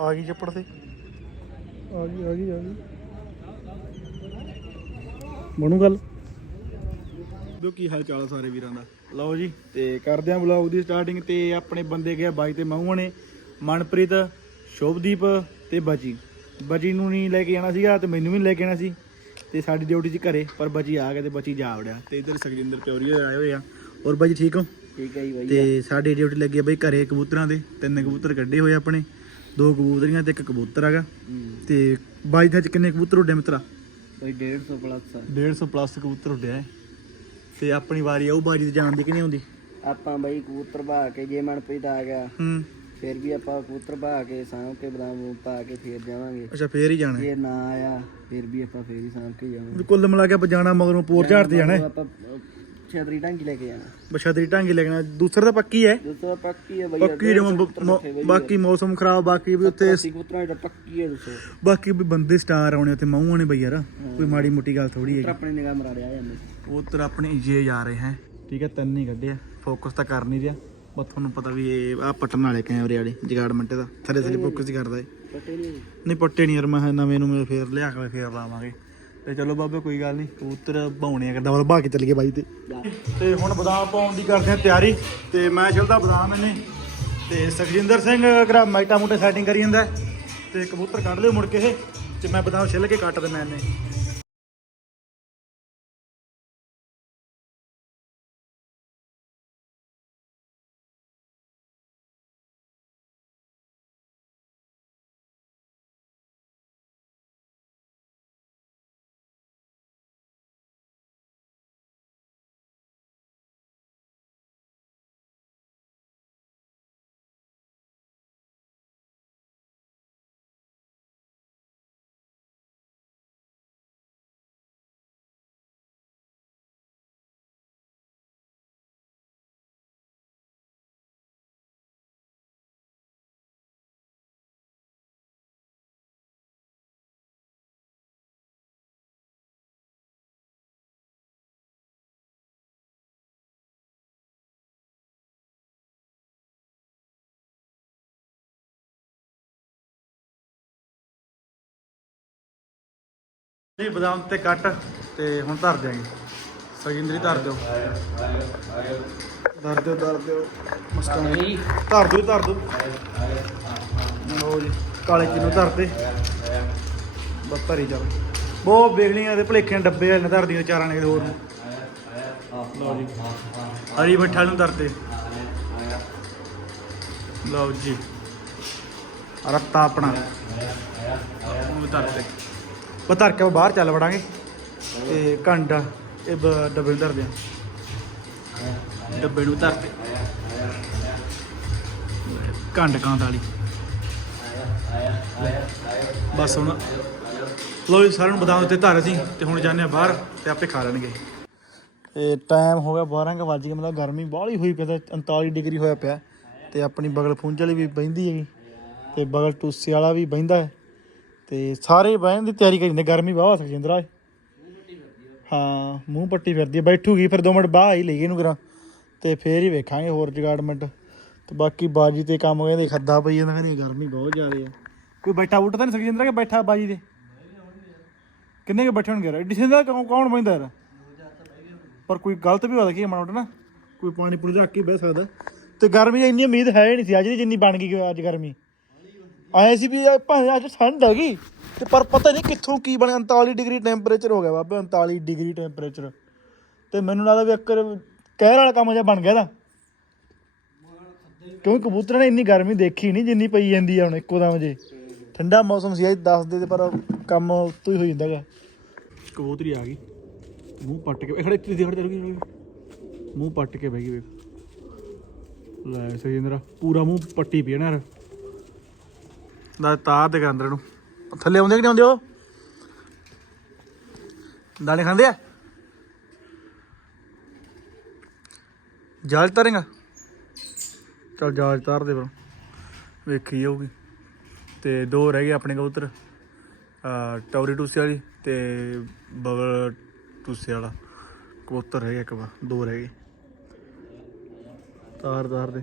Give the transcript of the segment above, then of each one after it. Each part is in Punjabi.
ਆ ਗਈ ਚੱਪੜ ਤੇ। ਆ ਗਈ ਆ ਗਈ ਆ ਗਈ। ਬਣੂ ਗੱਲ। ਦੋ ਕੀ ਹਾਲ ਚਾਲ ਆ ਸਾਰੇ ਵੀਰਾਂ ਦਾ? ਲਓ ਜੀ। ਤੇ ਕਰਦੇ ਆਂ ਵਲੌਗ ਦੀ ਸਟਾਰਟਿੰਗ ਤੇ ਆਪਣੇ ਬੰਦੇ ਗਿਆ ਬਾਈ ਤੇ ਮਾਹੂ ਨੇ ਮਨਪ੍ਰੀਤ ਸ਼ੋਭਦੀਪ ਤੇ ਬਜੀ। ਬਜੀ ਨੂੰ ਨਹੀਂ ਲੈ ਕੇ ਜਾਣਾ ਸੀਗਾ ਤੇ ਮੈਨੂੰ ਵੀ ਨੀ ਲੈ ਕੇ ਆਣਾ ਸੀ। ਤੇ ਸਾਡੀ ਡਿਊਟੀ 'ਚ ਘਰੇ ਪਰ ਬਜੀ ਆ ਗਿਆ ਤੇ ਬਚੀ ਜਾ ਵੜਿਆ। ਤੇ ਇਧਰ ਸੁਖਜਿੰਦਰ ਪਿਓਰੀ ਆਏ ਹੋਏ ਆ। ਹੋਰ ਬਾਜੀ ਠੀਕ ਹੋ? ਠੀਕ ਹੈ ਜੀ ਬਾਈ ਤੇ ਸਾਡੀ ਡਿਊਟੀ ਲੱਗੀ ਆ ਬਈ ਘਰੇ ਕਬੂਤਰਾਂ ਦੇ ਤਿੰਨ ਕਬੂਤਰ ਕੱਢੇ ਹੋਏ ਆਪਣੇ। ਦੋ ਕਬੂਤਰੀਆਂ ਤੇ ਇੱਕ ਕਬੂਤਰ ਹੈਗਾ। ਤੇ ਬਾਈ ਦੇ ਅੱਜ ਕਿੰਨੇ ਕਬੂਤਰ ਉੱਡੇ ਮਿੱਤਰਾ? ਕੋਈ 150 ਪਲੱਸ 150 ਪਲੱਸ ਕਬੂਤਰ ਉੱਡਿਆ ਹੈ। ਤੇ ਆਪਣੀ ਵਾਰੀ ਆਊ ਬਾਜੀ ਤੇ ਜਾਣ ਦੀ ਕਿ ਨਹੀਂ ਆਉਂਦੀ? ਆਪਾਂ ਬਾਈ ਕਬੂਤਰ ਬਹਾ ਕੇ ਜੇ ਮਨਪ੍ਰੀਤ ਆ ਗਿਆ ਹੂੰ। ਫਿਰ ਵੀ ਆਪਾਂ ਕਬੂਤਰ ਬਹਾ ਕੇ ਸਾਂਭ ਕੇ ਬਦਾਮ ਪਾ ਕੇ ਫੇਰ ਜਾਵਾਂਗੇ। ਅੱਛਾ ਫੇਰ ਹੀ ਜਾਣਾ। ਜੇ ਨਾ ਆਇਆ ਫਿਰ ਵੀ ਆਪਾਂ ਫੇਰ ਹੀ ਸਾਂਭ ਕੇ ਜਾਵਾਂਗੇ। ਕੁੱਲ ਮਿਲਾ ਕੇ ਆਪਾਂ ਜਾਣਾ ਮਗਰੋਂ ਪੋਰ ਝਾੜ ਤੇ ਜਾਣਾ। ਆਪਾਂ ਛਤਰੀ ਢਾਂਗੀ ਲੈ ਕੇ ਜਾਣਾ। ਬਸ਼ਾਦਰੀ ਢਾਂਗੀ ਲੱਗਣਾ ਦੂਸਰਾ ਤਾਂ ਪੱਕੀ ਹੈ। ਦੋਸਤੋ ਪੱਕੀ ਹੈ ਬਾਈ ਪੱਕੀ ਜਮਾਂ ਬ- ਮੌ- ਬਾਕੀ ਮੌਸਮ ਖਰਾਬ ਬਾਕੀ ਵੀ ਉੱਤੇ ਦੀ ਤਾਂ ਪੱਕੀ ਹੈ ਦੋਸਤੋ ਬਾਕੀ ਵੀ ਬੰਦੇ ਸਟਾਰ ਆਉਣੇ ਉੱਥੇ ਮਾਹੂ ਆਣੇ ਬਈ ਯਾਰ। ਕੋਈ ਮਾੜੀ ਮੋਟੀ ਗੱਲ ਥੋੜੀ ਹੈ ਆਪਣੀ ਨਿਗਾਹ ਮਰਾ ਰਿਹਾ ਜਾਂਦੇ ਉਹ ਤਰ ਆਪਣੇ ਜੇ ਜਾ ਰਹੇ ਹੈ। ਠੀਕ ਹੈ ਤਿੰਨ ਹੀ ਕੱਢੇ ਆ। ਫੋਕਸ ਤਾਂ ਕਰ ਨਹੀਂ ਰਿਹਾ। ਬਸ ਤੁਹਾਨੂੰ ਪਤਾ ਵੀ ਇਹ ਆ ਪਟਨ ਵਾਲੇ ਕੈਮਰੇ ਵਾਲੇ ਜਗਾੜਮੈਂਟ ਦਾ। ਥੱਲੇ ਥੱਲੇ ਫੋਕਸ ਹੀ ਕਰਦਾ ਏ ਪੱਟੇ ਨਹੀਂ। ਨਹੀਂ ਪੱਟੇ ਨਹੀਂ ਯਾਰ ਮੈਂ ਕਿਹਾ ਨਵੇਂ ਨੂੰ ਮੇਰੇ ਫੇਰ ਲਿਆ ਕੇ ਫੇਰ ਲਾਵਾਂਗੇ। ਤੇ ਚਲੋ ਬਾਬੇ ਕੋਈ ਗੱਲ ਨਹੀਂ। ਕਬੂਤਰ ਬਾਉਣੇ ਆ ਮਤਲਬ ਬਾ ਕੇ ਚੱਲ ਗਏ ਬਾਈ ਤੇ। ਤੇ ਹੁਣ ਬਦਾਮ ਪਾਉਣ ਦੀ ਕਰਦੇ ਆ ਤਿਆਰੀ। ਤੇ ਮੈਂ ਚਲਦਾ ਬਦਾਮ ਇਹਨੇ ਤੇ ਸੁਖਜਿੰਦਰ ਸਿੰਘ ਅਗਰ ਮਾਈਟਾ ਮੋਟਾ ਸੈਟਿੰਗ ਕਰੀ ਜਾਂਦਾ। ਹੈ, ਤੇ ਕਬੂਤਰ ਕੱਢ ਲਿਓ ਮੁੜ ਕੇ ਇਹ। ਤੇ ਮੈਂ ਬਦਾਮ ਛਿੱਲ ਕੇ ਕੱਟ ਦਿੰਦਾ ਇਹਨੇ ਜੀ ਬਦਾਮ ਤੇ ਕੱਟ ਤੇ ਹੁਣ ਧਰ ਦਿਆਂਗੇ। ਸੁਖਜਿੰਦਰ ਹੀ ਧਰ ਦਿਓ। ਧਰ ਦਿਓ ਧਰ ਦਿਓ। ਮਸਤਾਂ ਨਹੀਂ ਧਰ ਦਿਓ ਧਰ ਦਿਓ। ਲਓ ਜੀ ਕਾਲੇ ਕਿਨੂੰ ਧਰਦੇ ਬਸ ਧਰੀ ਚੱਲ। ਬਹੁਤ ਬੇਗਲੀਆਂ ਦੇ ਭਲੇਖੇ ਡੱਬੇ ਨੇ ਧਰਦੀਆਂ ਚਾਰਾਂ ਨੇ ਹੋਰ ਨੂੰ। ਲਓ ਜੀ ਹਰੀ ਮਿੱਠਾ ਨੂੰ ਧਰਦੇ ਲਓ ਜੀ ਰੱਤਾ ਆਪਣਾ। ਉਹ ਧਰਦੇ ਉਹ ਧਰ ਕੇ ਆਪਾਂ ਬਾਹਰ ਚੱਲ ਵੜਾਂਗੇ। ਤੇ ਕੰਡ ਇਹ ਬ- ਡੱਬੇ ਨੂੰ ਧਰਦੇ ਆ। ਡੱਬੇ ਨੂੰ ਧਰਦੇ ਘੰਟ ਕਾਂਦ ਵਾਲੀ ਬਸ ਹੁਣ ਲੋ ਜੀ, ਸਾਰਿਆਂ ਨੂੰ ਬਦਾਮ ਉੱਤੇ ਧਰ ਅਸੀਂ, ਤੇ ਹੁਣ ਜਾਂਦੇ ਆ ਬਾਹਰ ਤੇ ਆਪੇ ਖਾ ਲੈਣਗੇ। ਤੇ ਟਾਈਮ ਹੋ ਗਿਆ 12 ਕੁ ਵੱਜ ਗਏ, ਮਤਲਬ ਗਰਮੀ ਬਾਹਲੀ ਹੋਈ ਪਈ ਤੇ 39 ਡਿਗਰੀ ਹੋਇਆ ਪਿਆ। ਤੇ ਆਪਣੀ ਬਗਲ ਫੁੰਝ ਵਾਲੀ ਵੀ ਬਹਿੰਦੀ ਹੈਗੀ, ਤੇ ਬਗਲ ਟੂਸੇ ਵਾਲਾ ਵੀ ਬਹਿੰਦਾ ਹੈ। ਤੇ ਸਾਰੇ ਬਹਿਣ ਦੀ ਤਿਆਰੀ ਕਰੀ ਜਾਂਦੇ, ਗਰਮੀ ਬਾਹਰ ਸੁਖਜਿੰਦਰਾ ਹਾਂ, ਮੂੰਹ ਪੱਟੀ ਫਿਰਦੀ ਹੈ ਬੈਠੂਗੀ, ਫਿਰ ਦੋ ਮਿੰਟ ਬਾਹਰ ਹੀ ਲਈਏ ਇਹਨੂੰ ਕਰਾਂ ਤੇ ਫੇਰ ਹੀ ਵੇਖਾਂਗੇ ਹੋਰ ਜਗਾੜਮੈਂਟ। ਤੇ ਬਾਕੀ ਬਾਜੀ ਤੇ ਕੰਮ ਕਹਿੰਦੇ ਖੱਦਾ ਪਈ ਜਾਂਦਾ, ਕਹਿੰਦੀ ਗਰਮੀ ਬਹੁਤ ਜ਼ਿਆਦਾ ਹੈ ਕੋਈ ਬੈਠਾ ਉੱਠ ਤਾਂ ਨਹੀਂ ਸੁਖਜਿੰਦਰਾ ਕਿ ਬੈਠਾ ਬਾਜੀ ਦੇ ਕਿੰਨੇ ਕੇ ਬੈਠੇ ਹੋਣਗੇ ਯਾਰ? ਸਿੰਦਾ ਕੌਣ ਕੌਣ ਬੈਂਦਾ ਯਾਰ? ਪਰ ਕੋਈ ਗਲਤ ਵੀ ਹੋ ਸਕਦੀ ਹੈ ਨਾ? ਕੋਈ ਪਾਣੀ ਪੂਰੀ ਰੱਖ ਕੇ ਬਹਿ ਸਕਦਾ। ਤੇ ਗਰਮੀ ਇੰਨੀ ਉਮੀਦ ਹੈ ਹੀ ਨਹੀਂ ਸੀ, ਅੱਜ ਦੀ ਜਿੰਨੀ ਬਣ ਗਈ ਅੱਜ ਗਰਮੀ। ਆਏ ਸੀ ਵੀ ਭਾਵੇਂ ਅੱਜ ਠੰਡ ਆ ਗਈ ਤੇ ਪਰ ਪਤਾ ਨਹੀਂ ਕਿੱਥੋਂ ਕੀ ਬਣਿਆ 39 ਡਿਗਰੀ ਟੈਂਪਰੇਚਰ ਹੋ ਗਿਆ ਬਾਬੇ 39 ਡਿਗਰੀ ਟੈਂਪਰੇਚਰ। ਤੇ ਮੈਨੂੰ ਲੱਗਦਾ ਵੀ ਇੱਕ ਕਹਿਰ ਵਾਲਾ ਕੰਮ ਜਿਹਾ ਬਣ ਗਿਆ ਦਾ ਕਿਉਂਕਿ ਕਬੂਤਰਾਂ ਨੇ ਇੰਨੀ ਗਰਮੀ ਦੇਖੀ ਨਹੀਂ, ਜਿੰਨੀ ਪਈ ਜਾਂਦੀ ਆ ਹੁਣ ਇੱਕੋ ਦਮ ਜੇ। ਠੰਡਾ ਮੌਸਮ ਸੀ, ਅੱਜ ਦੱਸਦੇ ਤੇ ਪਰ ਕੰਮ ਉੱਤੋਂ ਹੀ ਹੋ ਜਾਂਦਾ ਗਾ ਕਬੂਤਰੀ ਆ ਗਈ। ਮੂੰਹ ਪੱਟ ਕੇ, ਇਹ ਖੜੇ ਇੱਥੇ ਖੜੇ ਰੁਕੀ ਮੂੰਹ ਪੱਟ ਕੇ ਬਹਿ ਗਈ ਵੇਖ। ਲੈ ਸੁਖਜਿੰਦਰਾ ਪੂਰਾ ਮੂੰਹ ਪੱਟੀ ਪਈ ਨਾ ਯਾਰ। ਦਾ ਤਾਰ ਦੇ ਅੰਦਰ ਨੂੰ। ਥੱਲੇ ਆਉਂਦੇ ਕਿ ਨਹੀਂ ਆਉਂਦੇ ਉਹ? ਦਾਣੇ ਖਾਂਦੇ ਆ? ਜਾਲ ਤਰੇਗਾ? ਚਲ ਜਾਲ ਤਾਰ ਦੇ ਫਿਰ। ਵੇਖੀ ਜਾਊਗੀ। ਤੇ ਦੋ ਰਹਿ ਗਏ ਆਪਣੇ ਕਬੂਤਰ ਆ, ਟੌਰੀ ਟੂਸੇ ਵਾਲੀ ਤੇ ਬਗਲ ਟੂਸੇ ਵਾਲਾ। ਕਬੂਤਰ ਰਹਿ ਗਿਆ ਇੱਕ ਵਾ ਦੋ ਰਹਿ ਗਏ। ਤਾਰ ਤਾਰ ਦੇ।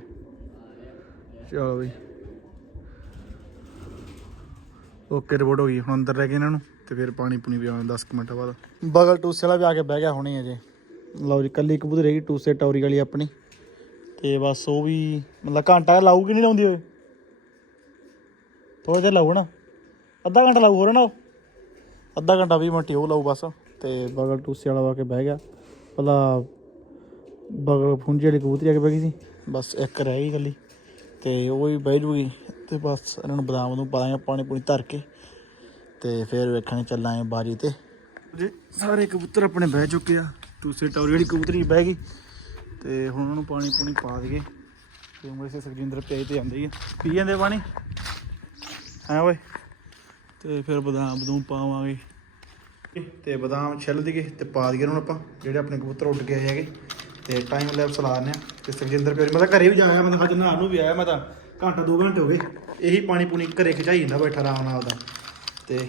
ਚਲੋ ਬਈ। ਓਕੇ ਰਿਪੋਰਟ ਹੋ ਗਈ, ਹੁਣ ਅੰਦਰ ਰਹਿ ਗਏ ਇਹਨਾਂ ਨੂੰ ਤੇ ਫਿਰ ਪਾਣੀ ਪੂਣੀ ਪਿਆਉਣਾ 10 ਮਿੰਟ ਬਾਅਦ। ਬਗਲ ਟੂਸੇ ਵਾਲਾ ਵੀ ਆ ਕੇ ਬਹਿ ਗਿਆ ਹੁਣੇ ਅਜੇ। ਲਓ ਜੀ, ਕੱਲੀ ਕਬੂਤਰ ਰਹਿ ਗਈ ਟੂਸੇ ਟੌਰੀ ਵਾਲੀ ਆਪਣੀ। ਤੇ ਬਸ ਉਹ ਵੀ ਮਤਲਬ ਘੰਟਾ ਲਾਊਗੀ ਨਹੀਂ ਲਾਉਂਦੀ ਓਏ? ਥੋੜਾ ਜਿਹਾ ਲਾਊ ਨਾ ਅੱਧਾ ਘੰਟਾ ਲਾਊ ਹੋਰ ਨਾ ਉਹ। ਅੱਧਾ ਘੰਟਾ 20 ਮਿੰਟ ਹੀ ਉਹ ਲਾਊ ਬਸ। ਤੇ ਬਗਲ ਟੂਸੇ ਵਾਲਾ ਆ ਕੇ ਬਹਿ ਗਿਆ। ਭਲਾ ਬਗਲ ਫੁੰਜੀ ਵਾਲੀ ਕਬੂਤਰੀ ਆ ਕੇ ਬਹਿ ਗਈ ਸੀ। ਬਸ ਇੱਕ ਰਹਿ ਗਈ ਕੱਲੀ ਤੇ ਉਹ ਵੀ ਬਹਿ ਜੂਗੀ। ਤੇ ਬਸ ਇਹਨਾਂ ਨੂੰ ਬਦਾਮ ਨੂੰ ਪਾਵਾਂਗੇ ਪਾਣੀ ਪੂਣੀ ਧਰ ਕੇ ਤੇ ਫਿਰ ਵੇਖਣ ਚੱਲਾਂਗੇ ਬਾਜੀ ਤੇ। ਜੀ ਸਾਰੇ ਕਬੂਤਰ ਆਪਣੇ ਬਹਿ ਚੁੱਕੇ ਆ। ਟੂਸੇ ਟੌਰੀ ਜਿਹੜੀ ਕਬੂਤਰੀ ਬਹਿ ਗਈ। ਤੇ ਹੁਣ ਉਹਨਾਂ ਨੂੰ ਪਾਣੀ ਪੂਣੀ ਪਾ ਦਈਏ। ਤੇ ਉਮਰ ਸੇ ਸੁਖਜਿੰਦਰ ਪਿਆਈ ਤੇ ਜਾਂਦੇ ਹੀ ਆ। ਪੀ ਜਾਂਦੇ ਪਾਣੀ? ਹੈ ਓਏ? ਤੇ ਫਿਰ ਬਦਾਮ ਬਦੂਮ ਪਾਵਾਂਗੇ। ਤੇ ਬਦਾਮ ਛਿੱਲ ਦਈਏ ਤੇ ਪਾ ਦਈਏ ਉਹਨਾਂ ਆਪਾਂ, ਜਿਹੜੇ ਆਪਣੇ ਕਬੂਤਰ ਉੱਡ ਕੇ ਆਏ ਹੈਗੇ। ਤੇ ਟਾਈਮ ਲੈਪਸ ਲਾ ਦਿੰਦੇ ਆ। ਤੇ ਸੁਖਜਿੰਦਰ ਪਿਆਰੀ, ਮੈਂ ਤਾਂ ਘਰੇ ਵੀ ਜਾਇਆ, ਮੈਂ ਤਾਂ ਅੱਜ ਨਹਾਉਣ ਨੂੰ ਵੀ ਆਇਆ, ਮੈਂ ਤਾਂ ਘੰਟਾ 2 ਘੰਟੇ ਹੋ ਗਏ। ਇਹੀ ਪਾਣੀ ਪੂਣੀ ਘਰੇ ਖਿਚਾਈ ਜਾਂਦਾ ਬੈਠਾ ਆਰਾਮ ਨਾਲ ਉਹਦਾ ਤੇ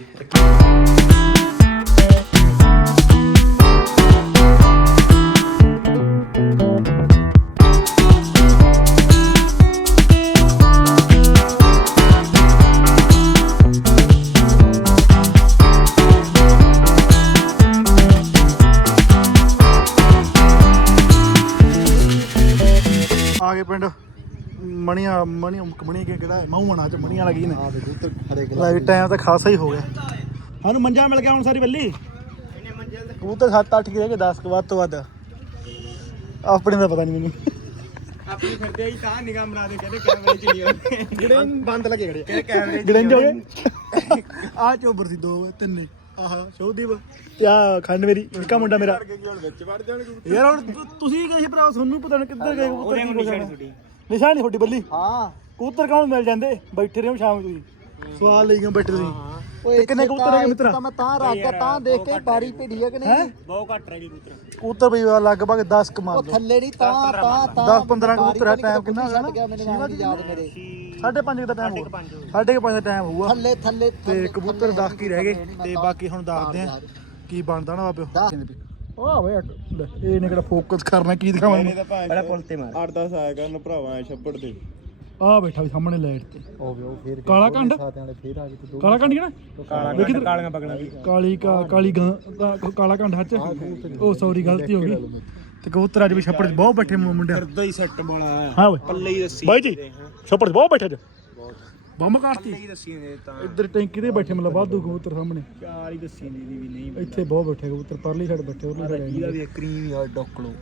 ਮਣੀਆਂ ਮਣੀ ਮਣੀ ਕੇ ਕਿਹੜਾ ਹੈ? ਮੂੰਹਣਾ ਚ ਮਣੀਆਂ ਲੱਗੀ ਨੇ? ਆ ਦੇਖੋ ਤੇ ਖੜੇ ਲੈ ਟਾਈਮ ਤਾਂ ਖਾਸਾ ਹੀ ਹੋ ਗਿਆ। ਸਾਨੂੰ ਮੰਜਾ ਮਿਲ ਗਿਆ ਹੁਣ ਸਾਰੀ ਬੱਲੀ ਕਬੂਤਰ 7-8 ਕੀ ਰਹਿ ਗਏ 10 ਕੁ ਵੱਧ ਤੋਂ ਵੱਧ। ਆਪਣੇ ਦਾ ਪਤਾ ਨਹੀਂ ਮੈਨੂੰ। ਆਪਣੀ ਫਿਰਦੇ ਹੀ ਤਾਂ ਨਿਗਾਹ ਮਰਾ ਦੇ ਕਹਿੰਦੇ ਕੈਮਰੇ ਚ ਨਹੀਂ ਜਿਹੜੇ ਬੰਦ ਲੱਗੇ ਖੜੇ ਕਹਿੰਦੇ ਕੈਮਰੇ ਗੜੰਜ ਹੋ ਗਏ? ਆ। ਚੋਬਰ ਸੀ ਦੋ ਤਿੰਨੇ। ਆਹ ਸ਼ੋਦੀਪ ਤੇ ਆ ਖੰਡ ਮੇਰੀ ਨਿੱਕਾ ਮੁੰਡਾ ਮੇਰਾ। ਯਾਰ ਹੁਣ ਤੁ- ਤੁਸੀਂ ਸੀ ਭਰਾ ਤੁਹਾਨੂੰ ਪਤਾ ਨਹੀਂ ਕਿੱਧਰ ਗਏ ਹੋਣਾ। ਨਿਸ਼ਾਨ ਨਹੀਂ ਤੁਹਾਡੀ ਬੱਲੀ? ਹਾਂ। ਕਬੂਤਰ ਕੌਣ ਮਿਲ ਜਾਂਦੇ? ਬੈਠੇ ਰਹੋ ਸ਼ਾਮ ਨੂੰ ਤੁਸੀਂ। ਸਵਾਲ ਲਈ ਗਏ ਬੈਠੇ ਤੁਸੀਂ? ਓਏ ਤੇ ਕਿੰਨੇ ਕਬੂਤਰ ਹੈਗੇ ਮਿੱਤਰਾ? ਤਾਂ ਮੈਂ ਤਾਂ ਰੱਖ ਗਿਆ ਤਾਂ ਦੇਖ ਕੇ ਬਾਰੀ ਭੇੜੀ ਹੈ ਕਿ ਹੈ? ਨਹੀਂ ਬਹੁਤ ਘੱਟ ਰਹਿ ਗਈ ਕਬੂਤਰ ਕਬੂਤਰ ਬਈ ਲਗਭਗ 10 ਕਮਾਲ ਉਹ ਥੱਲੇ ਨਹੀਂ ਤਾਂ ਤਾਂ ਤਾਂ 10 15 ਕਬੂਤਰ ਹੈ ਟਾਈਮ ਕਿੰਨਾ ਹੋਗਾ ਨਾ? ਯਾਦ ਮੇਰੇ। ਸਾਢੇ ਪੰਜ ਦਾ ਟਾਈਮ ਹੋਊਗਾ। ਸਾਢੇ ਕੁ ਪੰਜ ਦਾ ਟਾਈਮ ਹੋਊਗਾ। ਥੱਲੇ ਥੱਲੇ ਤੇ ਕਬੂਤਰ 10 ਕੀ ਰਹਿ ਗਏ। ਤੇ ਬਾਕੀ ਹੁਣ ਦੱਸਦੇ ਆ ਕੀ ਬਣਦਾ ਨਾ ਬਾਬਿਓ ਆ ਵੇ ਇਹ ਨੇ ਕਿਹੜਾ ਫੋਕਸ ਕਰਨਾ ਕੀ ਦਿਖਾਵਾਂ ਇਹਨੂੰ? ਬੜਾ ਪੁੱਲ ਤੇ ਮਾਰ। 8-10 ਆਇਆ ਕਰਨ ਭਰਾਵਾਂ ਛੱਪੜ ਤੇ। ਆ ਬੈਠਾ ਵੀ ਸਾਹਮਣੇ ਲਾਈਟ ਤੇ। ਉਹ ਵੀ ਉਹ ਫੇਰ ਕਾਲਾ ਕੰਡ? ਸਾਥਿਆਂ ਵਾਲੇ ਫੇਰ ਆ ਗਏ ਤੇ ਦੋ ਕਾਲਾ ਕੰਡ ਕਿਹੜਾ ਕਾਲਾ ਤੇ- ਕਾਲੀਆਂ ਪਗਣਾ ਵੀ ਕਾਲੀ ਕਾ ਕਾਲੀ ਗਾਂ ਕਾਲਾ ਕੰਡ ਹੱਚ ਉਹ ਸੌਰੀ ਗਲਤੀ ਹੋ ਗਈ। ਤੇ ਕਬੂਤਰ ਅੱਜ ਵੀ ਛੱਪੜ 'ਚ ਬਹੁਤ ਬੈਠੇ ਮੁੰਡਿਆਂ। ਫਿਰਦਾ ਹੀ ਸੈੱਟ ਵਾਲਾ ਆ। ਹਾਂ ਓਏ। ਪੱਲੇ ਹੀ ਦੱਸੀ ਬਾਈ ਜੀ ਛੱਪੜ 'ਚ ਬਹੁਤ ਬੈਠੇ ਅੱਜ। ਬੰਬ ਕਾਟਤੀ ਪੱਲੇ ਹੀ ਦੱਸੀ ਨੇ ਤਾਂ। ਇੱਧਰ ਟੈਂਕੀ ਦੇ ਬੈਠੇ ਮਤਲਬ ਵਾਧੂ ਕਬੂਤਰ ਸਾਹਮਣੇ। ਚਾਰ ਹੀ ਦੱਸੀ ਦੀ ਵੀ ਨਹੀਂ ਇੱਥੇ ਬਹੁਤ ਬੈਠੇ ਕਬੂਤਰ ਪਰਲੀ ਸਾਈਡ ਬੈਠੇ ਉਹਲੀ ਇਹਦਾ ਵੀ ਕਰੀਮ ਯਾਰ ਡੋਕਲੋ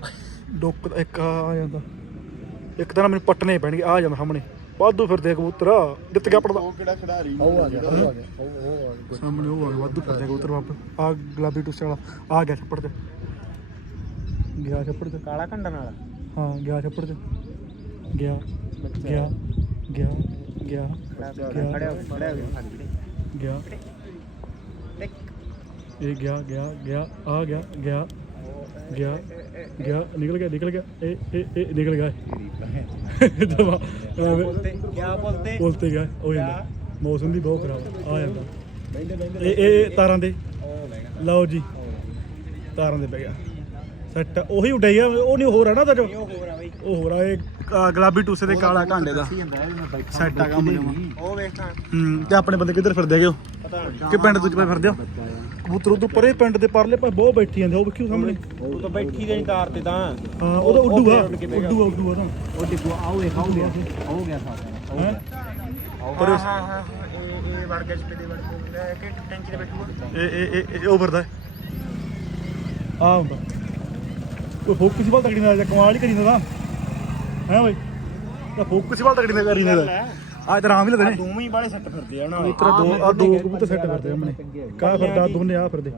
ਡੁੱਕ ਇੱਕ ਆ ਆ ਜਾਂਦਾ। ਇੱਕ ਤਾਂ ਨਾ ਮੈਨੂੰ ਪੱਟਨੇ ਪੈਣਗੇ ਆ ਜਾਂਦਾ ਸਾਹਮਣੇ। ਵਾਧੂ ਫਿਰਦੇ ਆ ਕਬੂਤਰ ਜਿੱਤ ਗਿਆ ਪੜਦਾ ਉਹ ਕਿਹੜਾ ਖਿਡਾਰੀ? ਉਹ ਆ ਗਿਆ ਉਹ ਆ ਗਿਆ ਉਹ ਆ ਗਿਆ ਸਾਹਮਣੇ ਉਹ ਆ ਗਿਆ ਵਾਧੂ ਫਿਰਦੇ ਆ ਕਬੂਤਰ ਵਾਪ ਆ ਗੁਲਾਬੀ ਟੁੱਸੇ ਵਾਲਾ ਆ ਗਿਆ ਛੱਪੜ ਤੇ। ਗਿਆ ਛੱਪੜ ਤੇ। ਕਾਲਾ ਕੰਡਾ ਨਾਲ ਹਾਂ ਗਿਆ ਛੱਪੜ ਤੇ। ਗਿਆ ਗਿਆ ਗਿਆ। ਗਿਆ। ਖੜਿਆ ਗਿਆ। ਇਹ ਗਿਆ ਗਿਆ ਗਿਆ, ਆ ਗਿਆ ਗਿਆ। ਗਿਆ ਗਿਆ, ਨਿਕਲ ਗਿਆ ਨਿਕਲ ਗਿਆ। ਇਹ ਇਹ ਇਹ ਨਿਕਲ ਗਿਆ। ਦਵਾ ਕਿਆ ਬੋਲਤੇ ਬੋਲਤੇ ਗਿਆ। ਹੋ ਜਾਂਦਾ। ਮੌਸਮ ਵੀ ਬਹੁਤ ਖਰਾਬ। ਆ ਜਾਂਦਾ। ਇਹ ਇਹ ਤਾਰਾਂ ਦੇ। ਲਓ ਜੀ। ਤਾਰਾਂ ਦੇ ਪੈ ਗਿਆ। ਸੈੱਟ ਉਹੀ ਉਡਾਈ ਆ। ਉਹ ਨਹੀਂ, ਹੋਰ ਆ ਨਾ ਤਾਂ ਜੋ। ਹੋਰ ਆ ਬਈ ਉਹ ਹੋਰ ਆ। ਇਹ ਆ ਗੁਲਾਬੀ ਟੂਸੇ ਦੇ ਕਾਲਾ ਕਾਂਡੇ ਦਾ। ਸੈੱਟ ਆ ਕੰਮ ਉਹ ਵੇਖਾਂ ਹੂੰ ਤੇ ਆਪਣੇ ਬੰਦੇ ਕਿੱਧਰ ਫਿਰਦੇ ਹੈਗੇ ਉਹ? ਪਤਾ ਨਹੀਂ। ਕਿ ਪਿੰਡ ਦੂਜੇ ਪਾਸੇ ਫਿਰਦੇ ਹੋ ਕਬੂਤਰ ਉਦੋਂ ਪਰੇ ਪਿੰਡ ਦੇ ਪਰਲੇ ਪਾਸੇ ਬਹੁਤ ਬੈਠੀ ਜਾਂਦੇ ਉਹ ਵੇਖਿਓ ਸਾਹਮਣੇ। ਉਹ ਤਾਂ ਬੈਠੀ ਦੇ ਨਹੀਂ ਤਾਰ ਤੇ ਤਾਂ। ਹਾਂ ਉਹਦਾ ਉੱਡੂ ਆ ਉੱਡ ਆ ਉੱਡੂ ਆ ਤਾਂ। ਉਹ ਦੇਖੋ ਆਓ ਇਹ ਖਾਓ ਗਿਆ। ਹੋ ਗਿਆ ਸਾਥ ਹੈਂ? ਪਰ ਹਾਂ ਹਾਂ ਇਹ ਇਹ ਵੜ ਗਿਆ ਸਪੀਡ ਵੜ ਗਿਆ। ਕਿ ਟੈਂਕੀ ਤੇ ਬੈਠੂਗਾ? ਇਹ ਇਹ ਇਹ- ਇਹ ਉਹ ਫਿਰਦਾ ਆ ਹੁੰਦਾ। ਉਹ ਫੋਕਸ ਵਾਲ ਤਕੜੀ ਨਾਲ ਜਾਂ ਕਮਾਲ ਹੀ ਕਰੀ ਜਾਂਦਾ। ਹੈ ਓਏ ਤਾਂ ਫੋਕਸ ਵਾਲ ਤਕੜੀ ਨਾਲ ਕਰੀ ਜਾਂਦਾ ਆ ਤੇ ਆਰਾਮ ਹੀ ਲੱਗਦੇ ਨੇ। ਦੋਵੇਂ ਹੀ ਬਾਲੇ ਸੱਟ ਫਿਰਦੇ ਆ ਨਾ। ਕਬੂਤਰ ਦੋ ਆ ਦੋ ਕਬੂਤਰ ਸੈੱਟ ਫਿਰਦੇ ਸਾਹਮਣੇ ਕਾ ਫਿਰਦਾ ਦੋਨੇ ਆ ਫਿਰਦੇ।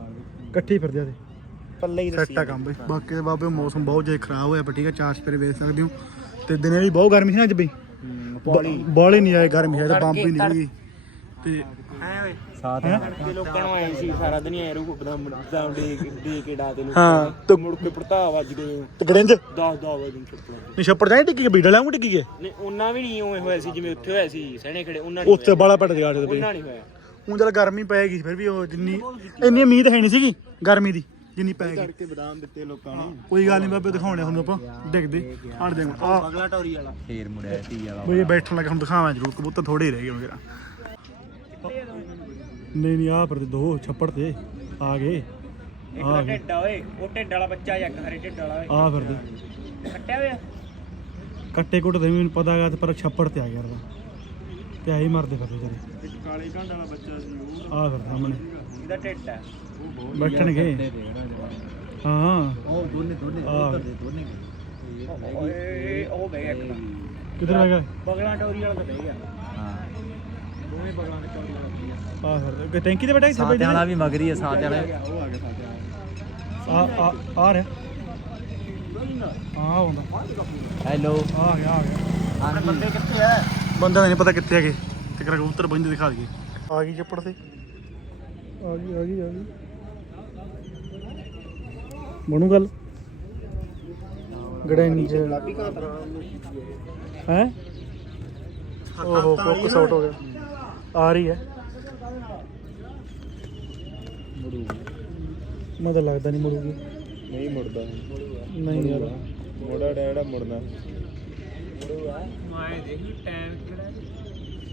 ਇਕੱਠੇ ਫਿਰਦੇ ਆ ਤੇ। ਪੱਲੇ ਹੀ ਸੈੱਟ ਆ ਕੰਮ ਬਈ। ਬਾਕੀ ਦੇ ਬਾਬੇ ਮੌਸਮ ਬਹੁਤ ਜ਼ਿਆਦਾ ਖਰਾਬ ਹੋਇਆ ਪਰ ਠੀਕ ਹੈ ਚਾਰ ਸਪਰੇ ਵੇਖ ਸਕਦੇ ਹੋ। ਤੇ ਦਿਨੇ ਵੀ ਬਹੁਤ ਗਰਮੀ ਸੀ ਨਾ ਅੱਜ ਬਈ। ਬਾਲੇ ਨਹੀਂ ਆਏ ਗਰਮੀ ਹੈ ਤੇ ਬੰਬ ਵੀ ਨਹੀਂ ਹੋਈ ਤੇ ਐ ਓਏ? ਸਾਥ? ਤੇ ਲੋਕਾਂ ਨੂੰ ਆਏ ਸੀ ਸਾਰਾ ਦਿਨ ਐ ਰੂ ਬਦਾਮ ਬਦਾਮ ਦੇ ਦੇ ਕੇ ਡਾ ਦੇ ਹਾਂ ਤੇ ਮੁੜ ਕੇ ਪੜਤਾ ਵੱਜ ਗਏ ਤੇ ਗੜਿੰਜ 10 10 ਵਜੇ ਚੱਪਲਾਂ ਨਹੀਂ ਛੱਪੜ ਜਾਈ ਟਿੱਕੀ ਕੇ ਬੀੜਾ ਲਾਉਂ ਟਿੱਕੀ ਕੇ? ਨਹੀਂ ਉਹਨਾਂ ਵੀ ਨਹੀਂ ਉਵੇਂ ਹੋਇਆ ਸੀ ਜਿਵੇਂ ਉੱਥੇ ਹੋਇਆ ਸੀ ਸਹਿਣੇ ਖੜੇ ਉਹਨਾਂ ਨਹੀਂ ਉੱਥੇ ਬਾਲਾ ਪਟ ਜਗਾੜੇ ਤੇ ਬਈ ਉਹਨਾਂ ਨਹੀਂ ਹੋਇਆ। ਹੁਣ ਜਦ ਗਰਮੀ ਪੈਗੀ ਫਿਰ ਵੀ ਉਹ ਜਿੰਨੀ ਇੰਨੀ ਉਮੀਦ ਹੈ ਨਹੀਂ ਸੀਗੀ ਗਰਮੀ ਦੀ ਜਿੰਨੀ ਪੈਗੀ ਕੇ ਬਦਾਮ ਦਿੱਤੇ ਲੋਕਾਂ ਨੂੰ। ਕੋਈ ਗੱਲ ਨਹੀਂ ਬਾਬੇ ਦਿਖਾਉਣੇ ਤੁਹਾਨੂੰ ਆਪਾਂ ਡਿੱਗਦੇ ਹਟ ਦੇ ਆ ਅਗਲਾ ਟੌਰੀ ਵਾਲਾ। ਫੇਰ ਮੁੜਿਆ ਤੀ ਵਾਲਾ। ਬਈ ਬੈਠਣ ਲੱਗਾ ਹੁਣ ਦਿਖਾਵਾਂ ਜ਼ਰੂਰ ਕਬੂਤਰ ਥੋੜੇ ਹੀ ਰਹਿ ਗਏ ਮੇਰਾ ਨਹੀਂ ਨਹੀਂ ਆ ਪਰ ਦੋ ਛੱਪੜ ਤੇ ਆ ਗਏ। ਇੱਕ ਆ ਤਾਂ ਗਏ। ਢਿੱਡ ਆ ਓਏ ਉਹ ਢਿੱਡ ਵਾਲਾ ਬੱਚਾ ਜਾਂ ਹਰੇ ਢਿੱਡ ਵਾਲਾ ਓਏ। ਆ ਫਿਰਦੇ ਕੱਟਿਆ ਹੋਇਆ? ਕੱਟੇ ਕੁੱਟ ਦੇ ਮੈਨੂੰ ਪਤਾ ਹੈਗਾ ਤੇ ਪਰ ਛੱਪੜ ਤੇ ਆ ਗਿਆ ਰਦਾ ਤੇ ਆਹੀ ਮਰਦੇ ਫਿਰਦੇ ਜਿਹੜੇ ਇੱਕ ਕਾਲੇ ਘੰਡ ਵਾਲਾ ਬੱਚਾ ਸੀ ਉਹ। ਆ ਫਿਰਦੇ ਸਾਹਮਣੇ। ਇਹਦਾ ਢਿੱਡ ਹੈ ਬੈਠਣਗੇ। ਹਾਂ। ਉਹ ਦੋਨੇ ਦੋਨੇ ਆ ਓਏ ਉਹ ਬਹਿ ਗਿਆ ਇੱਕ ਤਾਂ। ਕਿੱਧਰ ਲੱਗਾ ਬਗਲਾਂ ਟੋਰੀ ਵਾਲਾ ਤਾਂ ਬਹਿ ਗਿਆ ਦੋਵੇਂ ਬਗਲਾਂ ਦੇ ਬਹਿ ਗਿਆ ਆ ਫਿਰਦੇ ਕਿ ਟੈਂਕੀ ਤੇ ਬੈਠਾ ਇੱਥੇ ਸਾਥ ਵਾਲਾ ਵੀ ਮਗਰੀ ਹੈ ਸਾਥ ਵਾਲਾ। ਉਹ ਆ ਗਿਆ ਸਾਡੇ ਆ ਆ ਆ ਰਿਹਾ। ਆ ਆਉਂਦਾ। ਹੈਲੋ ਆ ਗਿਆ ਆ ਗਿਆ। ਹਾਂਜੀ। ਬੰਦੇ ਕਿੱਥੇ ਹੈ ਬੰਦਾ ਨਹੀਂ ਪਤਾ ਕਿੱਥੇ ਹੈਗੇ। ਤੇ ਕਰਾ ਕਬੂਤਰ ਬੰਦੇ ਦਿਖਾ ਦਈਏ। ਆ ਗਈ ਚੱਪੜ ਤੇ। ਆ ਗਈ ਆ ਗਈ ਆ ਗਈ। ਬਣੂ ਗੱਲ? ਗੜੈਨੀ ਚ ਹੈ? ਓਹੋ ਫੋਕਸ ਆਊਟ ਹੋ ਗਿਆ। ਆ ਰਹੀ ਹੈ। ਮੈਨੂੰ ਤਾਂ ਲੱਗਦਾ ਨਹੀਂ ਮੁੜੂਗੀ। ਨਹੀਂ ਮੁੜਦਾ। ਨਹੀਂ ਯਾਰ। ਮੋੜਾ ਡੈੜਾ ਮੁੜਨਾ ਮਾਏ ਦੇਖੀ ਟਾਈਮ ਕਿਹੜਾ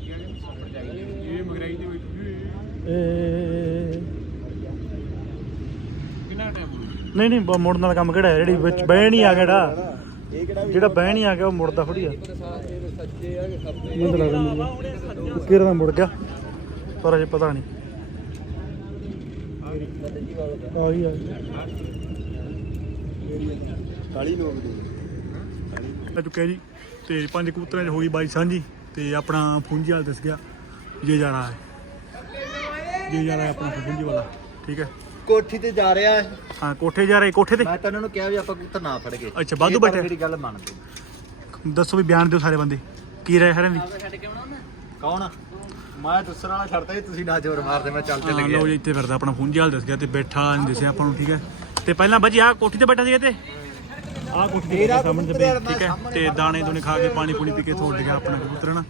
ਜਿਹੜੇ ਸੌਪੜ ਜਾਈ ਇਹ ਮਗਰਾਈ ਦੇ ਵਿੱਚ। ਏ। ਕਿੰਨਾ ਟਾਈਮ ਨਹੀਂ ਨਹੀਂ ਬ- ਮੁੜਨ ਵਾਲਾ ਕੰਮ ਕਿਹੜਾ ਹੈ? ਜਿਹੜੀ ਵਿੱਚ ਬਹਿਣ ਹੀ ਆ ਗਿਆ ਜਿਹੜਾ। ਇਹ ਕਿਹੜਾ ਜਿਹੜਾ ਬਹਿਣ ਹੀ ਆ ਗਿਆ ਉਹ ਮੁੜਦਾ ਥੋੜੀ ਆ। ਮੈਨੂੰ ਤਾਂ ਲੱਗਦਾ ਕਿਹੜਾ ਦਾ ਮੁੜ ਗਿਆ? ਪਰ ਅਜੇ ਪਤਾ ਨਹੀਂ। ਆ ਗਈ ਆ ਕਾਲੀ ਲੋਕ ਦੇ। ਚੁੱਕਿਆ ਜੀ। ਤੇ ਪੰਜ ਕਬੂਤਰਾਂ 'ਚ ਹੋ ਗਈ ਬਾਈ ਸਾਂਝੀ। ਤੇ ਆਪਣਾ ਫੁੰਜੀ ਵਾਲ ਦਿਸ ਗਿਆ। ਜੇ ਜਾ ਰਹਾ ਹੈ। ਜੇ ਜਾ ਰਹਾ ਹੈ ਆਪਣਾ ਫੁੰਜੀ ਵਾਲਾ। ਠੀਕ ਹੈ। ਕੋਠੀ ਤੇ ਜਾ ਰਿਹਾ ਹੈ। ਕੋਠੇ ਜਾ ਰਹੇ। ਕੋਠੇ ਤੇ? ਮੈਂ ਤਾਂ ਉਹਨਾਂ ਨੂੰ ਕਿਹਾ ਵੀ ਆਪਾਂ ਕਬੂਤਰ ਨਾ ਫੜ ਗਏ ਅੱਛਾ, ਵਾਧੂ ਬੈਠੇ। ਮੇਰੀ ਗੱਲ ਮੰਨਦੇ ਦੱਸੋ ਵੀ ਬਿਆਨ ਦਿਓ ਸਾਰੇ ਬੰਦੇ। ਕੀ ਰਾਏ ਹਰਨ ਦੀ? ਕੌਣ ਮੈਂ ਦੂਸਰਾ ਵਾਲਾ ਛੱਡਦਾ ਜੀ ਤੁਸੀਂ ਨਾ ਜ਼ੋਰ ਮਾਰਦੇ ਮੈਂ ਚੱਲ ਚੱਲ ਹਾਂ ਗਿਆ। ਲੋ ਜੀ ਇੱਥੇ ਫਿਰਦਾ ਆਪਣਾ ਫੁੰਜੀ ਹਾਲ ਦਿਸ ਗਿਆ ਤੇ ਬੈਠਾ ਨਹੀਂ ਦਿਸਿਆ ਆਪਾਂ ਨੂੰ ਠੀਕ ਹੈ। ਤੇ ਪਹਿਲਾਂ ਬਾਜੀ ਆ ਕੋਠੀ ਤੇ ਬੈਠਾ ਸੀਗਾ ਤੇ ਆ ਕੋਠੀ ਤੇ ਬੈਠਾ ਸਾਹਮਣੇ ਤੇ ਠੀਕ ਹੈ। ਤੇ ਦਾਣੇ ਦੂਣੇ ਖਾ ਕੇ ਪਾਣੀ ਪੂਣੀ ਪੀ ਕੇ ਥੋੜ ਗਿਆ ਆਪਣਾ ਕਬੂਤਰ ਨਾ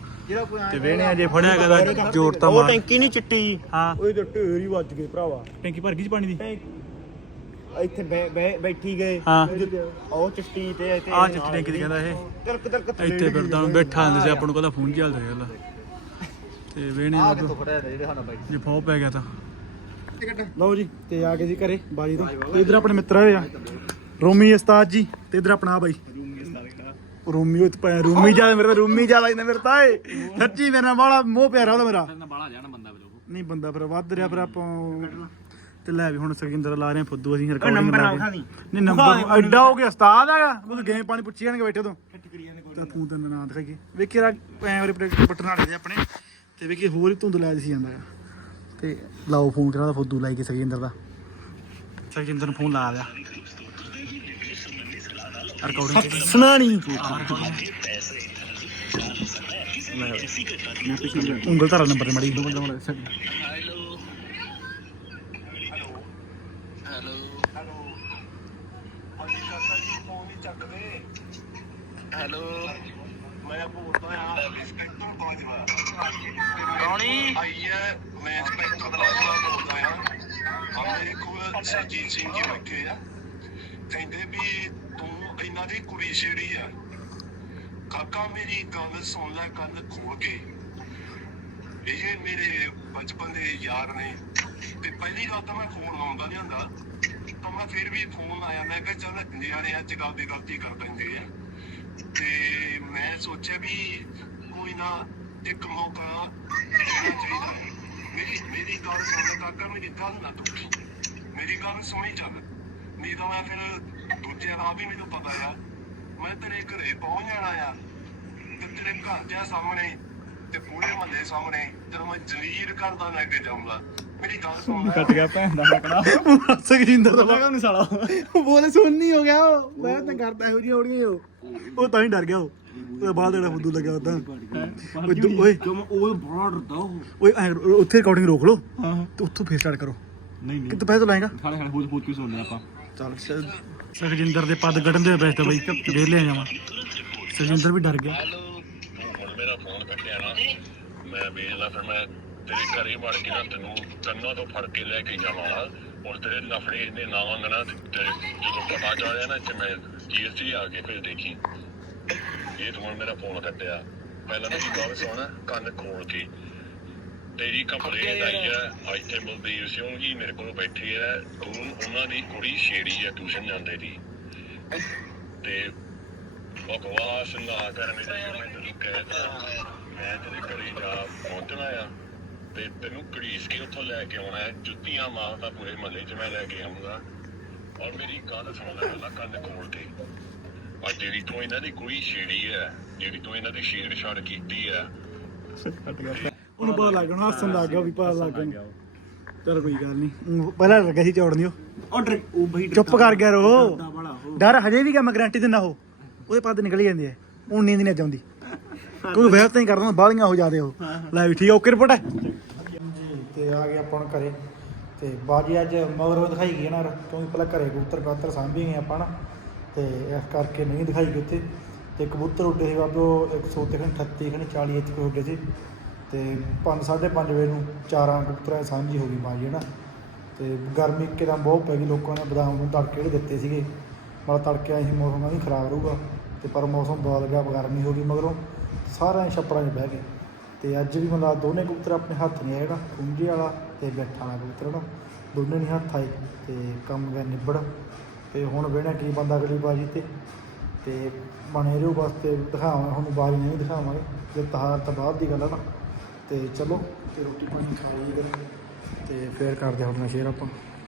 ਤੇ ਵੇਹਣੇ ਜੇ ਫੜਿਆ ਗਿਆ ਜੋਰ ਤਾਂ ਮਾਰ। ਟੈਂਕੀ ਨਹੀਂ ਚਿੱਟੀ ਹਾਂ। ਉਹਦੇ ਤੇ ਢੇਰ ਹੀ ਵੱਜ ਗਏ ਭਰਾਵਾ। ਟੈਂਕੀ ਭਰ ਗਈ ਸੀ ਪਾਣੀ ਦੀ? ਇੱਥੇ ਬੈ- ਬੈ- ਬੈਠੀ ਗਏ। ਹਾਂ। ਉਹ ਚਿੱਟੀ ਤੇ ਇੱਥੇ ਆ ਚਿੱਟੀ ਦੀ ਕਹਿੰਦਾ ਇਹ। ਤਿਲਕ ਤਿਲਕ ਥੱਲੇ ਇੱਥੇ ਫਿਰਦਾ ਨੂੰ ਬੈਠਾ ਹੁੰਦੇ ਸੀ ਆਪਾਂ ਨੂੰ ਕਹਿੰਦਾ ਫੋਨ ਚੱਲ ਰਿਹਾ ਲਾ ਤੇ ਵੇਹਣੇ ਆ ਕੇ ਫੜਿਆ ਜਿਹੜੇ ਹਾਣਾ ਬਾਈ। ਜੇ ਫੌ ਪੈ ਗਿਆ ਤਾਂ। ਲਓ ਜੀ ਤੇ ਆ ਗਏ ਜੀ ਘਰੇ ਬਾਜੀ ਤੋਂ। ਤੇ ਇਧਰ ਆਪਣੇ ਮਿੱਤਰ ਆ ਰੋਮੀ ਉਸਤਾਦ ਜੀ ਤੇ ਇਧਰ ਆਪਣਾ ਆ ਬਾਈ। ਰੋਮੀ ਉਹ ਪੈ ਰੋਮੀ ਜ਼ਿਆਦਾ ਮੇਰੇ ਤਾਂ ਰੋਮੀ ਜ਼ਿਆਦਾ ਇਹਨੇ ਮੇਰੇ ਤਾਂ ਏ ਸੱਚੀ ਮੇਰੇ ਨਾਲ ਬਾਲਾ ਮੋਹ ਪਿਆਰਾ ਉਹਦਾ ਮੇਰਾ। ਬਾਲਾ ਜਾਣਾ ਬੰਦਾ ਬਲੋ ਨਹੀਂ ਬੰਦਾ ਫਿਰ ਵੱਧ ਰਿਹਾ ਫਿਰ ਆਪਾਂ ਤੇ ਲੈ ਵੀ ਹੁਣ ਸਕਿੰਦਰ ਲਾ ਰਹੇ ਆ ਫੁੱਦੂ ਅਸੀਂ ਰਿਕਾਰਡਿੰਗ ਲਾ ਕੇ। ਨਹੀਂ ਨੰਬਰ ਐਡਾ ਹੋ ਗਿਆ ਉਸਤਾਦ ਹੈਗਾ। ਉਹ ਗੇਮ ਪਾਣੀ ਪੁੱਛੀ ਜਾਣਗੇ ਬੈਠੇ ਤੋਂ ਤਾਂ ਤੂੰ ਤਾਂ ਨਾਂ ਦਿਖਾਈਏ। ਵੇਖੀ ਰਾ ਪ੍ਰੋਜੈਕਟ ਬਟਨ ਵਾਲੇ ਦੇ ਆਪਣੇ। ਤੇ ਵੇਖੀ ਹੋਰ ਹੀ ਧੁੰਦ ਲੈ ਸੀ ਜਾਂਦਾ। ਤੇ ਲਾਓ ਫੋਨ ਕਰਾ ਦਾ ਫੁੱਦੂ ਲਾਈ ਕੇ ਸਕਿੰਦਰ ਦਾ। ਸਕਿੰਦਰ ਨੂੰ ਫੋਨ ਲਾ ਲਿਆ। ਰਿਕਾਰਡਿੰਗ ਸੁਣਾ ਨਹੀਂ। ਉਂਗਲ ਧਾਰਾ ਨੰਬਰ ਮੜੀ ਦੋ ਬੰਦਾ ਮੜਾ ਹੈਲੋ ਮੈਂ ਬੋਲਦਾ ਆ ਇੰਸਪੈਕਟਰ ਬਾਜਵਾ ਕੌਣੀ ਆਈ ਹੈ, ਮੈਂ ਇੰਸਪੈਕਟਰ ਬਾਜਵਾ ਬੋਲਦਾ ਆ ਆ ਸਰਜੀਤ ਸਿੰਘ ਜੀ ਬੈਠੇ ਆ। ਕਹਿੰਦੇ ਵੀ ਤੂੰ, ਇਹਨਾਂ ਦੀ ਕੁੜੀ ਛੇੜੀ ਆ। ਕਾਕਾ ਮੇਰੀ ਗੱਲ ਸੁਣ ਲੈ, ਕੰਨ ਖੋਲ ਕੇ। ਇਹ ਮੇਰੇ ਬਚਪਨ ਦੇ ਯਾਰ ਨੇ। ਤੇ ਪਹਿਲੀ ਗੱਲ ਤਾਂ ਮੈਂ ਫੋਨ ਲਾਉਂਦਾ ਨਹੀਂ ਹੁੰਦਾ। ਤਾਂ ਮੈਂ ਫਿਰ ਵੀ ਫੋਨ ਲਾਇਆ। ਮੈਂ ਕਿਹਾ ਚੱਲ ਨਿਆਣੇ ਅੱਜ ਗੱਲ ਦੀ ਗਲਤੀ ਕਰ ਦਿੰਦੇ ਆ। ਤੇ ਮੈਂ ਸੋਚਿਆ ਵੀ ਕੋਈ ਨਾ ਇੱਕ ਮੌਕਾ ਦੇਣਾ ਚਾਹੀਦਾ। ਹੈ ਮੇਰੀ ਮੇਰੀ ਗੱਲ ਸੁਣ ਕਾਕਾ ਮੇਰੀ ਗੱਲ ਨਾ ਟੁੱਟੀ ਮੇਰੀ ਗੱਲ ਸੁਣੀ ਚੱਲ। ਨਹੀਂ ਤਾਂ ਮੈਂ ਫਿਰ ਦੂਜੇ ਰਾਹ ਵੀ ਮੈਨੂੰ ਪਤਾ ਆ। ਮੈਂ ਤੇਰੇ ਘਰੇ ਪਹੁੰਚ ਜਾਣਾ ਆ ਤੇ ਤੇਰੇ ਘਰ ਦੇ ਸਾਹਮਣੇ ਤੇ ਪੂਰੇ ਮਹੱਲੇ ਸਾਹਮਣੇ ਜਦੋਂ ਮੈਂ ਜਲੀਲ ਕਰਦਾ ਲੈ ਕੇ ਜਾਊਂਗਾ। ਮੇਰੀ ਗੱਲ ਸੁਣ ਕੱਟ ਗਿਆ ਭੈਣ ਦਾ ਨਕੜਾ ਸਕਿੰਦਰ ਦਾ ਲਗਾ ਨੂੰ ਸਾਲਾ। ਬੋਲੇ ਸੁਣ ਨਹੀਂ ਹੋ ਗਿਆ ਉਹ। ਮੈਂ ਤਾਂ ਕਰਦਾ ਇਹੋ ਜਿਹੀ ਹੋੜੀਆਂ ਉਹ। ਉਹ ਤਾਂ ਹੀ ਡਰ ਗਿਆ ਉਹ। ਉਹਦੇ ਬਾਅਦ ਜਿਹੜਾ ਫੁੱਦੂ ਲੱਗਿਆ ਉਦਾਂ ਓਏ ਉਹ ਬੜਾ ਡਰਦਾ ਉਹ ਓਏ ਐਂ ਕਰੋ, ਉੱਥੇ ਰਿਕਾਰਡਿੰਗ ਰੋਕ ਲਓ ਹਾਂ। ਤੇ ਉੱਥੋਂ ਫੇਰ ਸਟਾਰਟ ਕਰੋ। ਨਹੀਂ ਨਹੀਂ। ਕਿਤੇ ਪੈਸੇ ਤੋਂ ਲਾਏਗਾ? ਖਾਲੇ ਖਾਲੇ ਬਹੁਤ ਬਹੁਤ ਕੀ ਸੁਣਦੇ ਆਪਾਂ? ਚੱਲ ਸਖਜਿੰਦਰ ਦੇ ਪੱਦ ਕੱਢਣ ਦੇ ਬੈਸਟ ਬਈ ਦੇ ਲੈ ਜਾਵਾਂ। ਸਖਜਿੰਦਰ ਵੀ ਡਰ ਗਿਆ। ਹੁਣ ਮੇਰਾ ਫੋਨ ਕੱਟਿਆ ਨਾ। ਮੈਂ ਵੇਖਦਾ ਫਿਰ ਮੈਂ ਤੇਰੇ ਘਰੇ ਵੜ ਕੇ ਨਾ ਤੈਨੂੰ ਕੰਨਾਂ ਤੋਂ ਫੜ ਕੇ ਲੈ ਕੇ ਜਾਵਾਂ। ਹੁਣ ਤੇਰੇ ਨਫੜੇ ਇਹਨੇ ਨਾ ਮੰਗਣਾ ਤੇ ਤੇ ਜਦੋਂ ਪਤਾ ਚੱਲਿਆ ਨਾ ਕਿ ਮੈਂ ਜੀਐਸਟੀ ਆ ਕੇ ਫਿਰ ਦੇਖੀ। ਇਹ ਤਾਂ ਮੇਰਾ ਫੋਨ ਕੱਟਿਆ। ਪਹਿਲਾਂ ਮੇਰੀ ਗੱਲ ਸੁਣ ਕੰਨ ਖੋਲ ਕੇ। ਤੇਰੀ ਕੰਪਲੇਂਟ ਆਈ ਹੈ ਇੱਥੇ ਬਲਦੀਪ ਸਿੰਘ ਜੀ ਮੇਰੇ ਕੋਲ ਬੈਠੇ ਆ। ਤੂੰ ਉਹਨਾਂ ਦੀ ਕੁੜੀ ਛੇੜੀ ਆ ਟਿਊਸ਼ਨ ਜਾਂਦੇ ਦੀ। ਤੇ ਬਕਵਾਸ ਨਾ ਕਰ ਮੇਰੇ ਮੈਂ ਤੈਨੂੰ ਕਹਿਦਾ ਮੈਂ ਤੇਰੇ ਘਰੇ ਜਾ ਪਹੁੰਚਣਾ ਆ। ਤੇ ਤੈਨੂੰ ਘੜੀਸ ਕੇ ਉੱਥੋਂ ਲੈ ਕੇ ਆਉਣਾ ਹੈ। ਜੁੱਤੀਆਂ ਮਾਰਦਾ ਪੂਰੇ ਮਹੱਲੇ 'ਚ ਮੈਂ ਲੈ ਕੇ ਆਉਂਗਾ ਔਰ ਮੇਰੀ ਗੱਲ ਸੁਣ ਲੈ ਕੰਨ ਖੋਲ ਕੇ। ਆ ਜਿਹੜੀ ਤੂੰ ਇਹਨਾਂ ਦੀ ਕੁੜੀ ਛੇੜੀ ਹੈ ਜਿਹੜੀ ਤੂੰ ਇਹਨਾਂ ਦੀ ਛੇੜਛਾੜ ਕੀਤੀ ਹੈ ਉਹਨੂੰ ਪਤਾ ਲੱਗਣਾ ਹੱਸਣ ਲੱਗ ਗਿਆ ਵੀ ਪਤਾ ਲੱਗ ਗਿਆ ਚਲ ਕੋਈ ਗੱਲ ਨਹੀਂ ਪਹਿਲਾਂ ਲੱਗਾ ਸੀ ਚੌੜ ਦਿਓ ਉਹ। ਡਰ ਉਹ ਬਈ ਚੁੱਪ ਕਰ ਗਿਆ ਰੋ। ਡਰ ਹਜੇ ਵੀ ਕਿ ਮੈਂ ਗਾਰੰਟੀ ਦਿੰਦਾ ਉਹ। ਉਹਦੇ ਪੱਦ ਨਿਕਲ ਹੀ ਜਾਂਦੇ ਆ ਹੁਣ ਨੀਂਦ ਨਹੀਂ ਆਉਂਦੀ। ਕੋਈ ਵਹਿਸ ਤਾਂ ਹੀ ਕਰਦਾ ਬਾਲੀਆਂ ਹੋ ਜਾਦੇ ਉਹ। ਲੈ ਵੀ ਠੀਕ ਓਕੇ ਰਿਪੋਰਟ ਹੈ ਤੇ ਆ ਗਏ ਆਪਾਂ ਘਰੇ। ਤੇ ਬਾਜੀ ਅੱਜ ਮਗਰੋਂ ਦਿਖਾਈ ਗਈ ਨਾ ਕਿਉਂਕਿ ਪਹਿਲਾਂ ਘਰੇ ਕਬੂਤਰ ਕਾਤਰ ਸਾਂਭੀ ਗਏ ਆਪਾਂ ਨਾ। ਤੇ ਇਸ ਕਰਕੇ ਨਹੀਂ ਦਿਖਾਈ ਗਈ ਉੱਥੇ। ਤੇ ਕਬੂਤਰ ਉੱਡੇ ਸੀ ਬਾਬੇ, ਉਹ 100 ਤੇ ਖਣ 38 ਖਣ 40 ਇੱਥੇ ਉੱਡੇ ਸੀ। ਤੇ 5 5:30 ਵਜੇ ਨੂੰ ਚਾਰਾਂ ਕਬੂਤਰਾਂ ਦੀ ਸਾਂਝੀ ਹੋ ਗਈ ਬਾਜੀ ਹੈ ਨਾ ਤੇ ਗਰਮੀ ਇੱਕਦਮ ਬਹੁਤ ਪੈ ਗਈ, ਲੋਕਾਂ ਨੇ ਬਦਾਮ ਨੂੰ ਤੜਕੇ ਜਿਹੜੇ ਦਿੱਤੇ ਸੀਗੇ। ਮਤਲਬ ਤੜਕੇ ਅਸੀਂ ਸੀ, ਮੌਸਮ ਵੀ ਖਰਾਬ ਰਹੂਗਾ। ਤੇ ਪਰ ਮੌਸਮ ਬਦਲ ਗਿਆ ਗਰਮੀ ਹੋ ਗਈ, ਮਗਰੋਂ ਸਾਰਿਆਂ ਹੀ ਛੱਪੜਾਂ 'ਚ ਬਹਿ ਗਏ। ਤੇ ਅੱਜ ਵੀ ਮਤਲਬ ਦੋਨੇ ਕਬੂਤਰ ਆਪਣੇ ਹੱਥ ਨਹੀਂ ਆਏ ਨਾ ਵਾਲਾ ਤੇ ਬੈਠਾ ਵਾਲਾ ਕਬੂਤਰ ਨਾ ਦੋਨੇ ਨਹੀਂ ਹੱਥ ਆਏ ਤੇ ਕੰਮ ਗਿਆ ਨਿਬੜ। ਤੇ ਹੁਣ ਵੇਣਾ ਕੀ ਬੰਦਾ ਅਗਲੀ ਬਾਜੀ ਤੇ ਤੇ ਬਣੇ ਰਹੋ ਬਸ ਤੇ ਦਿਖਾਵਾਂ ਤੁਹਾਨੂੰ ਬਾਜੀ ਨਹੀਂ ਦਿਖਾਵਾਂਗੇ, ਜੇ ਤਹਾਰ ਤਾਂ ਬਾਅਦ ਦੀ ਗੱਲ ਹੈ ਨਾ। ਤੇ ਚਲੋ, ਤੇ ਰੋਟੀ ਪਾਣੀ ਖਾ ਲਈਏ ਤੇ ਫਿਰ ਕਰਦੇ ਹੁਣ ਸ਼ੇਅਰ ਆਪਾਂ।